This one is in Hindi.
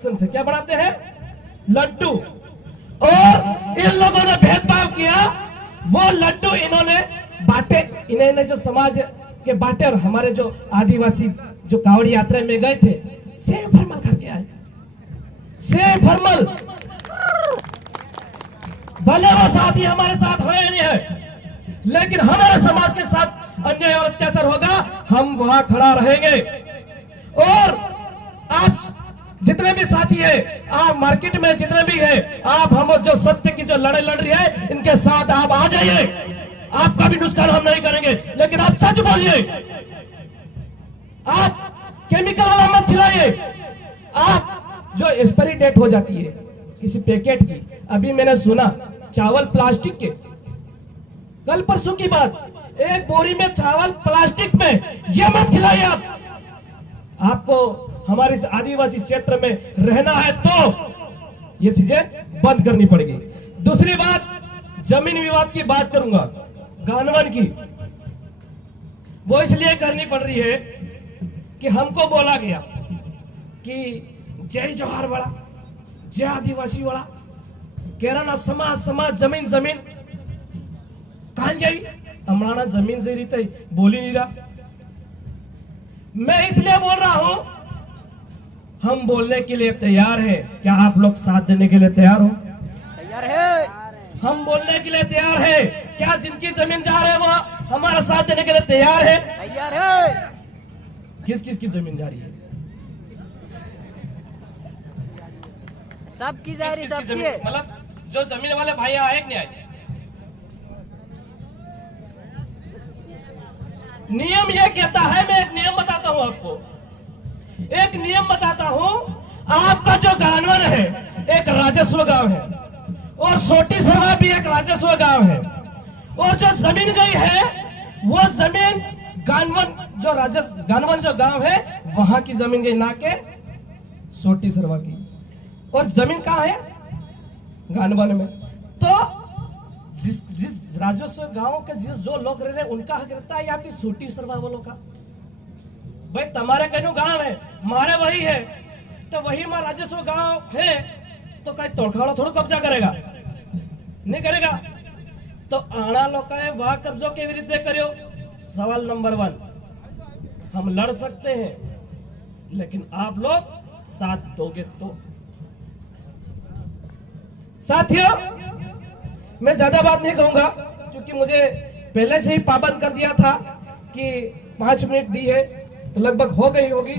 से क्या बनाते हैं? लड्डू। और इन लोगों ने भेदभाव किया, वो लड्डू इन्होंने बांटे, इन्होंने जो समाज के बांटे। और हमारे जो आदिवासी जो कांवड़ यात्रा में गए थे, सेव फरमल करके आए, सेव फरमल। भले वो साथी हमारे साथ हो या नहीं है, लेकिन हमारे समाज के साथ अन्याय और अत्याचार होगा, हम वहां खड़ा रहेंगे। और आप जितने भी साथी है, आप मार्केट में जितने भी है, आप हम जो सत्य की जो लड़ाई लड़ रही है, इनके साथ आप आ जाइए। आपका भी नुकसान हम नहीं करेंगे, लेकिन आप सच बोलिए। आप केमिकल वाला मत खिलाइए। आप जो एक्सपायरी डेट हो जाती है किसी पैकेट की, अभी मैंने सुना चावल प्लास्टिक के, कल परसों की बात, एक बोरी में चावल प्लास्टिक में, ये मत खिलाइए आप। आपको हमारे इस आदिवासी क्षेत्र में रहना है तो ये चीजें बंद करनी पड़ेगी। दूसरी बात, जमीन विवाद की बात करूंगा, गानवन की। वो इसलिए करनी पड़ रही है कि हमको बोला गया कि जय जोहार वाला, जय आदिवासी वाला, कह रहा ना समाज समाज जमीन जमीन, कहां जाई हमारा जमीन से रीते बोल ही नहीं रहा। मैं इसलिए बोल रहा हूं, हम बोलने के लिए तैयार हैं। क्या आप लोग साथ देने के लिए तैयार हो? तैयार है। हम बोलने के लिए तैयार है। क्या जिनकी जमीन जा रहे हैं वो हमारा साथ देने के लिए तैयार है? तैयार है। किस किस की जमीन जा रही है? सबकी जा रही, सबकी है। मतलब जो जमीन वाले भाई आए कि नहीं आए? नियम ये कहता है, मैं एक नियम बताता हूं आपको, एक नियम बताता हूं। आपका जो गानवन है एक राजस्व गांव है, और सोटी सरवा भी एक राजस्व गांव है। और जो जमीन गई है वो जमीन गानवन जो गानवन जो गांव है वहां की जमीन गई, ना के सोटी सरवा की। और जमीन कहां है? गानवन में। तो जिस राजस्व गांव के जो लोग रह रहे हैं उनका हक रहता है, या फिर छोटी सरवा वालों का? भाई तुम्हारे कहीं गांव है, हमारे वही है, तो वही हमारा राजस्व गांव है, तो कहीं तोड़खाड़ा थोड़ा कब्जा करेगा? नहीं करेगा। तो आना लोग है वह कब्जों के विरुद्ध करो। सवाल नंबर 1, हम लड़ सकते हैं, लेकिन आप लोग साथ दोगे तो। साथियों, मैं ज्यादा बात नहीं कहूंगा, क्योंकि मुझे पहले से ही पाबंद कर दिया था कि 5 मिनट दी है, तो लगभग हो गई होगी।